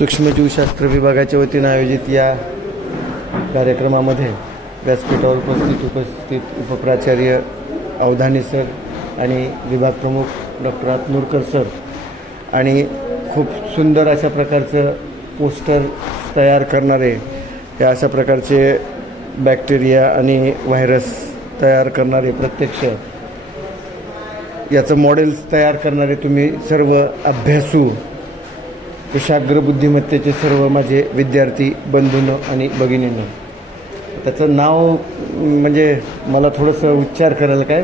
सूक्ष्मजीवशास्त्र विभागाच्या वतीनं आयोजित या कार्यक्रमामध्ये व्यासपीठावर उपस्थित उपप्राचार्य अवधानी सर आणि विभाग प्रमुख डॉक्टर आत्नूरकर सर आणि खूप सुंदर अशा प्रकारचं पोस्टर तयार करणारे हे अशा प्रकारचे बॅक्टेरिया आणि व्हायरस तयार करणारे प्रत्यक्ष याचं मॉडेल्स तयार करणारे तुम्ही सर्व अभ्यासू कुशाग्र बुद्धिमत्तेचे सर्व माझे विद्यार्थी बंधूंनो आणि भगिनींनो. त्याचं नाव म्हणजे मला थोडंसं उच्चार करायला काय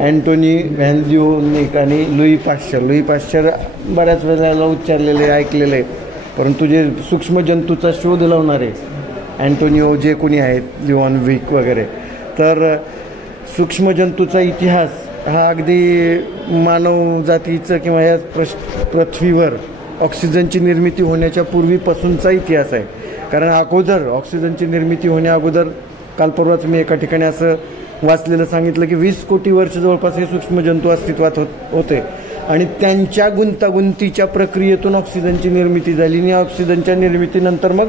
अँटोनी व्हॅन ल्युनिक आणि लुई पाश्चर बऱ्याच वेळेला उच्चारलेले ऐकलेले आहे, परंतु जे सूक्ष्मजंतूचा शोध लावणारे अँटोनिओ जे कोणी आहेत लिओन विक वगैरे, तर सूक्ष्मजंतूचा इतिहास हा अगदी मानव जातीचं किंवा या पृथ्वीवर ऑक्सिजनची निर्मिती होण्याच्या पूर्वीपासूनचा इतिहास आहे. कारण अगोदर ऑक्सिजनची निर्मिती होण्या अगोदर काल परवाच मी एका ठिकाणी असं वाचलेलं सांगितलं की 20 कोटी वर्ष जवळपास हे सूक्ष्मजंतू अस्तित्वात होते आणि त्यांच्या गुंतागुंतीच्या प्रक्रियेतून ऑक्सिजनची निर्मिती झाली आणि ऑक्सिजनच्या निर्मितीनंतर मग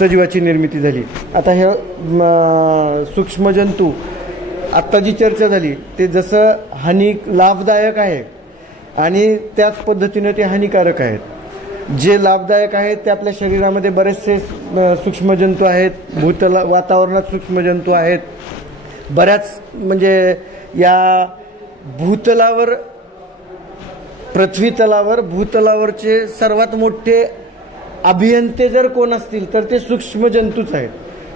सजीवाची निर्मिती झाली. आता हे सूक्ष्मजंतू आत्ता जी चर्चा झाली ते जसं लाभदायक आहे आणि त्याच पद्धतीने ते हानिकारक आहेत. जे लाभदायक आहेत ते आपल्या शरीरामध्ये बरेचसे सूक्ष्मजंतू आहेत, वातावरणात सूक्ष्मजंतू आहेत. बऱ्याच म्हणजे या भूतलावरचे सर्वात मोठे अभियंते जर कोण असतील तर ते सूक्ष्मजंतूच आहेत,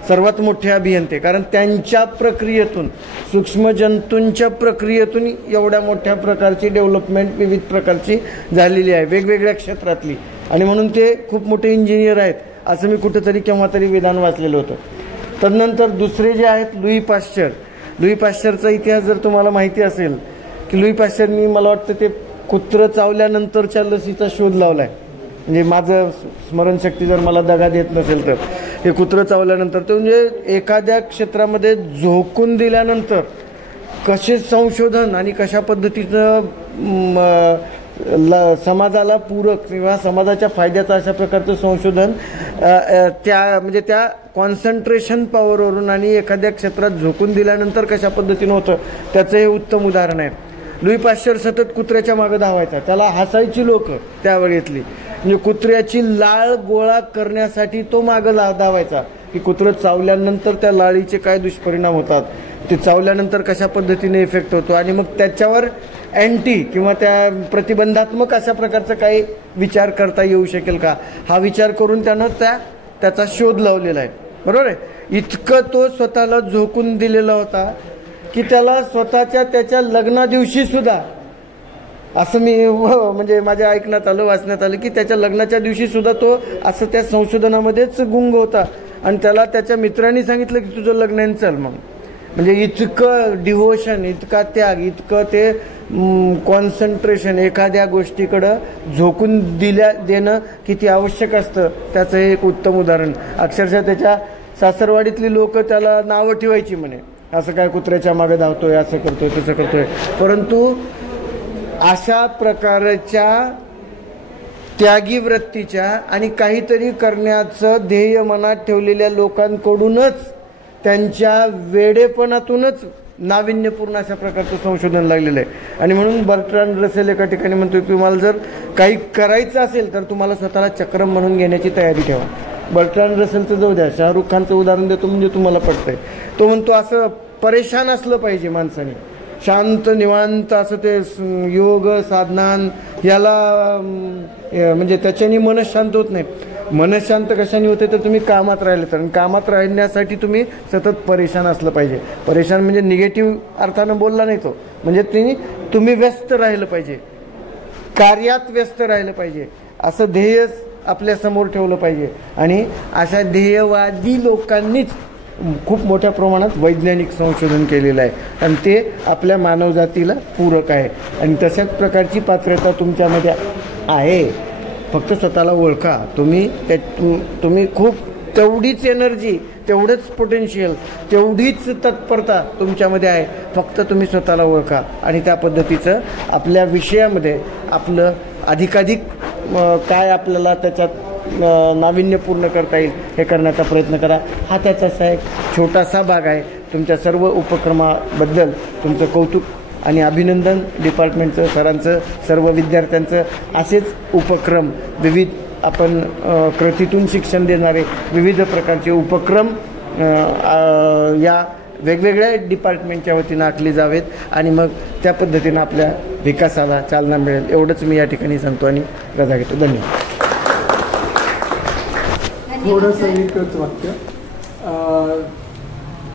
सर्वात मोठे अभियंते. कारण त्यांच्या प्रक्रियेतून सूक्ष्मजंतूंच्या प्रक्रियेतून एवढ्या मोठ्या प्रकारची डेव्हलपमेंट विविध प्रकारची झालेली आहे वेगवेगळ्या क्षेत्रातली, आणि म्हणून ते खूप मोठे इंजिनियर आहेत असं मी कुठंतरी केव्हा तरी विधान वाचलेलं होतं. तदनंतर दुसरे जे आहेत लुई पाश्चरचा इतिहास जर तुम्हाला माहिती असेल की लुई पाश्चरनी मला वाटतं ते कुत्रं चावल्यानंतरच्या लसीचा शोध लावला आहे. म्हणजे माझं स्मरणशक्ती जर मला दगा देत नसेल तर हे कुत्रं चावल्यानंतर ते म्हणजे एखाद्या क्षेत्रामध्ये झोकून दिल्यानंतर कसे संशोधन आणि कशा पद्धतीचं समाजाला पूरक किंवा समाजाच्या फायद्याचं अशा प्रकारचं संशोधन त्या कॉन्सन्ट्रेशन पॉवरवरून आणि एखाद्या क्षेत्रात झोकून दिल्यानंतर कशा पद्धतीनं होतं त्याचं हे उत्तम उदाहरण आहे. लुई पाश्चर सतत कुत्र्याच्या मागं धावायचा, त्याला हसायची लोक त्यावेळेतली, म्हणजे कुत्र्याची लाळ गोळा करण्यासाठी तो मागं धावायचा की कुत्रं चावल्यानंतर त्या लाळीचे काय दुष्परिणाम होतात, ते चावल्यानंतर कशा पद्धतीने इफेक्ट होतो आणि मग त्याच्यावर अँटी किंवा त्या प्रतिबंधात्मक अशा प्रकारचं काही विचार करता येऊ शकेल का, हा विचार करून त्यानं त्याचा शोध लावलेला आहे. बरोबर आहे. इतकं तो स्वतःला झोकून दिलेला होता की त्याला त्याच्या लग्नादिवशी सुद्धा असं मी म्हणजे माझ्या ऐकण्यात आलं वाचण्यात आलं की त्याच्या लग्नाच्या दिवशी सुद्धा तो असं त्या संशोधनामध्येच गुंग होता आणि त्याला त्याच्या मित्रांनी सांगितलं की तुझं लग्न आहे चल मग. म्हणजे इतकं डिव्होशन, इतका त्याग, इतकं ते कॉन्सन्ट्रेशन एखाद्या गोष्टीकडं झोकून देणं किती आवश्यक असतं त्याचं हे एक उत्तम उदाहरण. अक्षरशः त्याच्या सासरवाडीतली लोक त्याला नावं ठेवायची म्हणे, असं काय कुत्र्याच्या मागे धावतोय, असं करतोय तसं करतोय. परंतु अशा प्रकारच्या त्यागी वृत्तीच्या आणि काहीतरी करण्याचं ध्येय मनात ठेवलेल्या लोकांकडूनच त्यांच्या वेडेपणातूनच नाविन्यपूर्ण अशा प्रकारचं संशोधन लागलेलं आहे. आणि म्हणून बर्ट्रांड रसेल एका ठिकाणी म्हणतो की तुम्हाला जर काही करायचं असेल तर तुम्हाला स्वतःला चक्रम म्हणून घेण्याची तयारी ठेवा. बर्ट्रांड रसेलचं जाऊ द्या, शाहरुख खानचं उदाहरण देतो म्हणजे तुम्हाला पटतंय. तो म्हणतो असं परेशान असलं पाहिजे माणसाने, शांत निवांत असं ते योग साधनान याला म्हणजे त्याच्याने मनच शांत होत नाही. मनच शांत कशाने होते तर तुम्ही कामात राहिले तर, कामात राहण्यासाठी तुम्ही सतत परेशान असलं पाहिजे. परेशान म्हणजे निगेटिव्ह अर्थानं बोलला नाही तो, म्हणजे तुम्ही व्यस्त राहिलं पाहिजे, कार्यात व्यस्त राहिलं पाहिजे, असं ध्येय आपल्या समोर ठेवलं पाहिजे. आणि अशा ध्येयवादी लोकांनीच खूप मोठ्या प्रमाणात वैज्ञानिक संशोधन केलेलं आहे आणि ते आपल्या मानवजातीला पूरक आहे. आणि तशाच प्रकारची पात्रता तुमच्यामध्ये आहे, फक्त स्वतःला ओळखा. तुम्ही खूप तेवढीच एनर्जी, तेवढंच पोटेन्शियल, तेवढीच तत्परता तुमच्यामध्ये आहे, फक्त तुम्ही स्वतःला ओळखा आणि त्या पद्धतीचं आपल्या विषयामध्ये आपलं अधिकाधिक काय आपल्याला त्याच्यात नाविन्यपूर्ण करता येईल हे करण्याचा प्रयत्न करा. हा त्याचाच एक छोटासा भाग आहे. तुमच्या सर्व उपक्रमाबद्दल तुमचं कौतुक आणि अभिनंदन. डिपार्टमेंटचं, सरांचं, सर्व विद्यार्थ्यांचं. असेच उपक्रम विविध आपण कृतीतून शिक्षण देणारे विविध प्रकारचे उपक्रम या वेगवेगळ्या डिपार्टमेंटच्या वतीनं आखले जावेत आणि मग त्या पद्धतीनं आपल्या विकासाला चालना मिळेल. एवढंच मी या ठिकाणी सांगतो आणि रजा घेतो. धन्यवाद. थोडंसं एकच वाक्य.